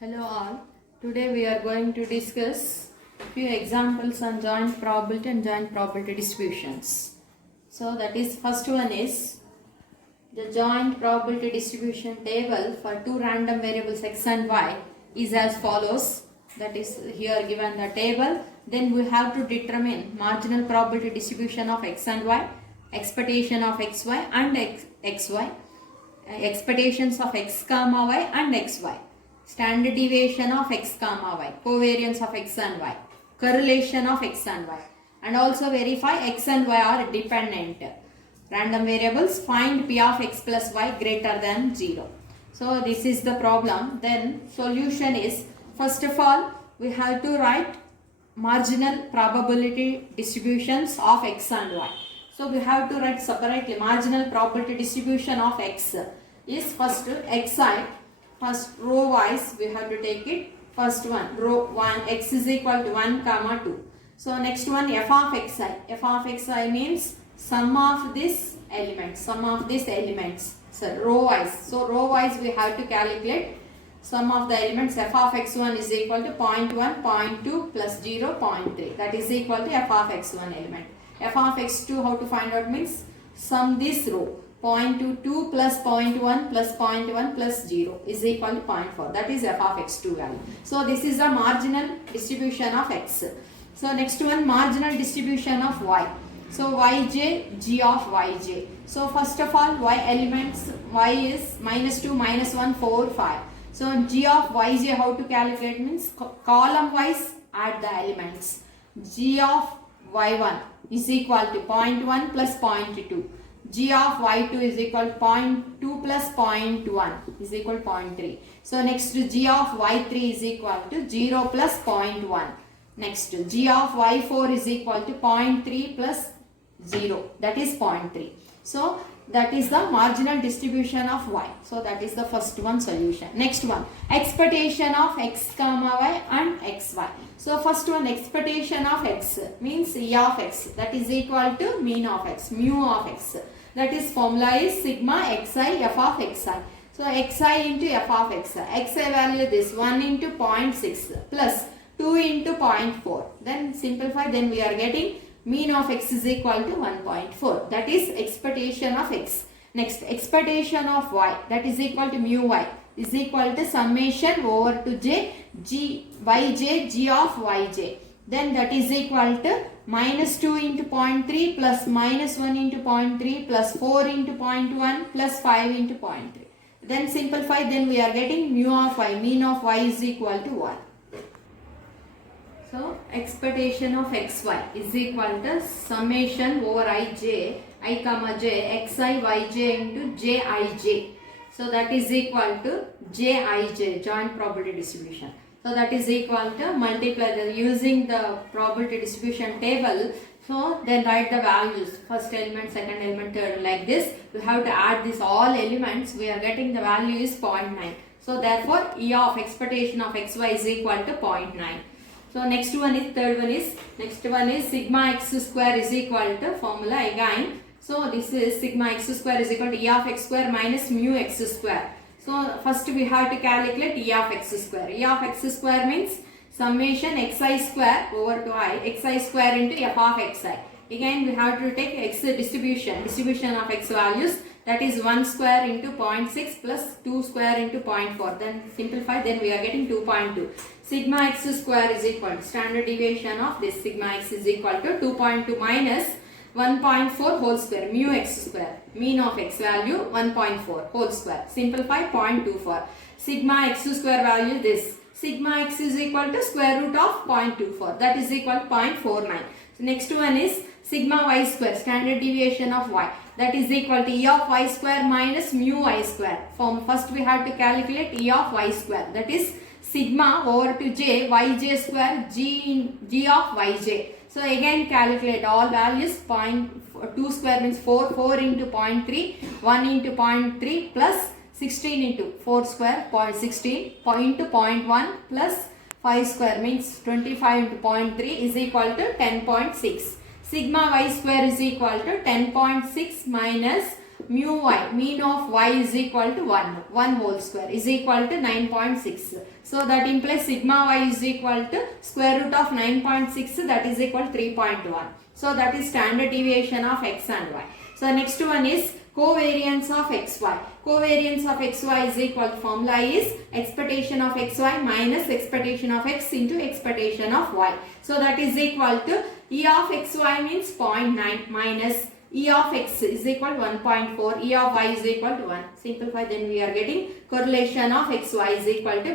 Hello all. Today we are going to discuss a few examples on joint probability and joint probability distributions. So that is first one is the joint probability distribution table for two random variables x and y is as follows. That is here given the table. Then we have to determine marginal probability distribution of x and y, expectation of xy and xy, expectations of x comma y and xy, standard deviation of x comma y, covariance of x and y, correlation of x and y, and also verify x and y are dependent. Random variables, find p of x plus y greater than 0. So this is the problem. Then solution is, first of all we have to write marginal probability distributions of x and y. So we have to write separately marginal probability distribution of x is first xi. First row wise we have to take it. First one, row 1, x is equal to 1 comma 2. So next one, f of xi. F of xi means sum of this element, so row wise. So row wise we have to calculate sum of the elements. F of x1 is equal to 0.1, 0.2 plus 0, 0.3. That is equal to f of x1 element. F of x2, how to find out means sum this row. 0.22 plus 0.1 plus 0.1 plus 0 is equal to 0.4. That is f of x2 value. So this is the marginal distribution of x. So next one, marginal distribution of y. So yj, g of yj. So first of all, y elements, y is minus 2, minus 1, 4, 5. So g of yj, how to calculate means column wise add the elements. G of y1 is equal to 0.1 plus 0.2. G of y2 is equal to 0.2 plus 0.1 is equal to 0.3. So next g of y3 is equal to 0 plus 0.1. Next g of y4 is equal to 0.3 plus 0, that is 0.3. So that is the marginal distribution of y. So that is the first one solution. Next one, expectation of x comma y and xy. So first one, expectation of x means e of x, that is equal to mean of x, mu of x. That is formula is sigma xi f of xi. So xi into f of xi. Xi value this 1 into 0.6 plus 2 into 0.4. Then simplify, then we are getting mean of x is equal to 1.4. That is expectation of x. Next, expectation of y, that is equal to mu y is equal to summation over to j g yj g of yj. Then that is equal to minus 2 into 0.3 plus minus 1 into 0.3 plus 4 into 0.1 plus 5 into 0.3. Then simplify, then we are getting mu of y, mean of y is equal to 1. So expectation of xy is equal to summation over ij, I comma j, xi yj into jij. So that is equal to jij, joint probability distribution. So that is equal to multiply using the probability distribution table. So then write the values, first element, second element, third, like this. We have to add this all elements. We are getting the value is 0.9. So therefore E of expectation of xy is equal to 0.9. So next one is, third one is, sigma x square is equal to formula again. So this is sigma x square is equal to E of x square minus mu x square. So first we have to calculate E of x square. E of x square means summation xi square over to I, xi square into f of xi. Again we have to take x distribution of x values, that is 1 square into 0.6 plus 2 square into 0.4. Then simplify, then we are getting 2.2. Sigma x square is equal to standard deviation of this sigma x is equal to 2.2 minus 1.4 whole square, mu x square, mean of x value 1.4 whole square. Simplify, 0.24. Sigma x square value this. Sigma x is equal to square root of 0.24, that is equal to 0.49. So next one is sigma y square, standard deviation of y, that is equal to E of y square minus mu y square. First we have to calculate E of y square, that is sigma over to j yj square g of yj. So again calculate all values. 2 square means 4 into 0.3, 1 into 0.3 plus 16 into 4 square 0.16 into 0.1 plus 5 square means 25 into 0.3 is equal to 10.6. Sigma y square is equal to 10.6 minus mu y, mean of y is equal to 1 whole square is equal to 9.6. So that implies sigma y is equal to square root of 9.6, that is equal to 3.1. So that is standard deviation of x and y. So next one is covariance of xy. Covariance of xy is equal to, formula is expectation of xy minus expectation of x into expectation of y. So that is equal to E of xy means 0.9 minus E of x is equal to 1.4, E of y is equal to 1. Simplify, then we are getting correlation of xy is equal to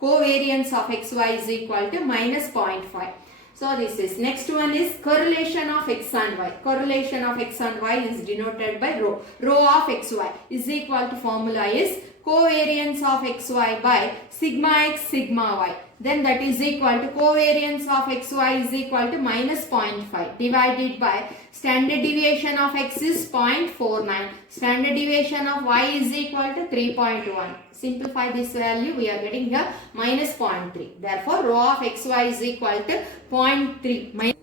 covariance of xy is equal to minus 0.5. So this is, next one is correlation of x and y. Correlation of x and y is denoted by rho. Rho of xy is equal to, formula is covariance of xy by sigma x sigma y. Then that is equal to covariance of xy is equal to minus 0.5 divided by standard deviation of x is 0.49. Standard deviation of y is equal to 3.1. Simplify this value, we are getting here minus 0.3. Therefore, rho of xy is equal to 0.3.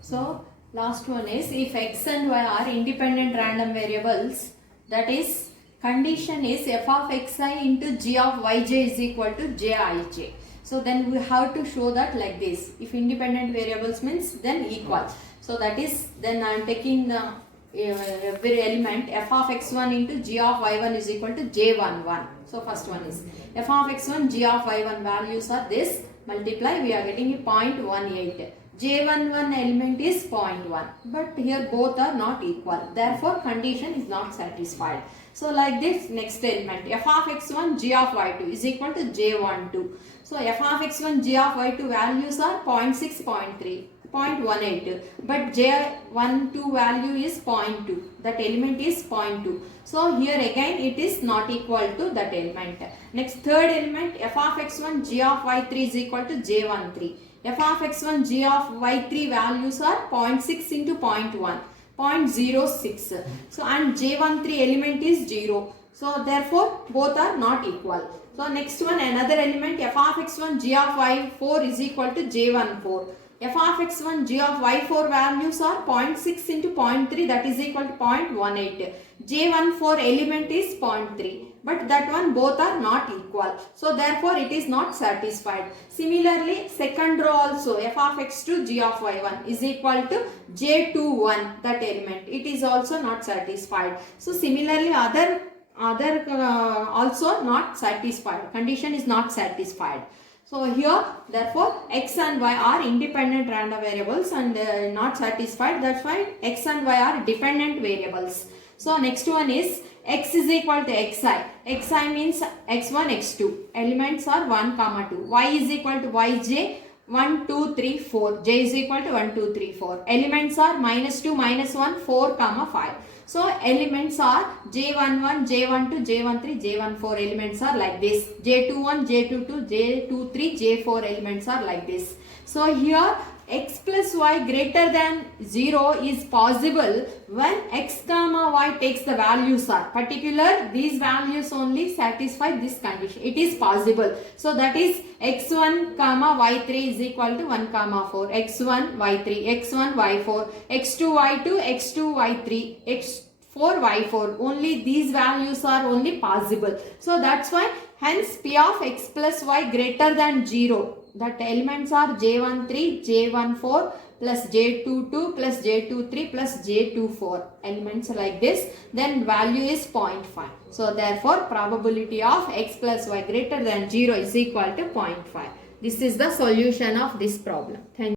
So, last one is, if x and y are independent random variables, that is, condition is f of xi into g of yj is equal to jij. So then we have to show that like this. If independent variables means then equal. So that is, then I am taking the every element f of x1 into g of y1 is equal to j11. So first one is f of x1, g of y1 values are this, multiply, we are getting a 0.18. J11 element is 0.1, but here both are not equal. Therefore, condition is not satisfied. So like this, next element f of x1 g of y2 is equal to j12. So f of x1 g of y2 values are 0.6, 0.3, 0.18, but j12 value is 0.2. That element is 0.2. So here again it is not equal to that element. Next third element f of x1 g of y3 is equal to j13. F of x1 g of y3 values are 0.6 into 0.1. 0.06. So and j13 element is 0. So therefore both are not equal. So next one, another element f of x1 g of y4 is equal to j14. F of x1 g of y4 values are 0.6 into 0.3, that is equal to 0.18. j14 element is 0.3. But that one both are not equal. So therefore it is not satisfied. Similarly, second row also f of x2 g of y1 is equal to j21, that element. It is also not satisfied. So similarly other also not satisfied. Condition is not satisfied. So here therefore x and y are independent random variables and not satisfied. That's why x and y are dependent variables. So next one is x is equal to xi. Xi means x1, x2. Elements are 1, 2. Y is equal to yj, 1, 2, 3, 4. J is equal to 1, 2, 3, 4. Elements are -2, -1, 4, 5. So elements are j11, j12, j13, j14 elements are like this. j21, j22, j23, j4 elements are like this. So here x plus y greater than 0 is possible when x comma y takes the values are particular. These values only satisfy this condition. It is possible. So that is x1 comma y3 is equal to 1 comma 4. x1 y3, x1 y4, x2 y2, x2 y3, x4 y4. Only these values are only possible. So that's why hence p of x plus y greater than 0. That elements are j13, j14 plus j22 plus j23 plus j24 elements like this. Then value is 0.5. So therefore probability of x plus y greater than 0 is equal to 0.5. This is the solution of this problem. Thank you.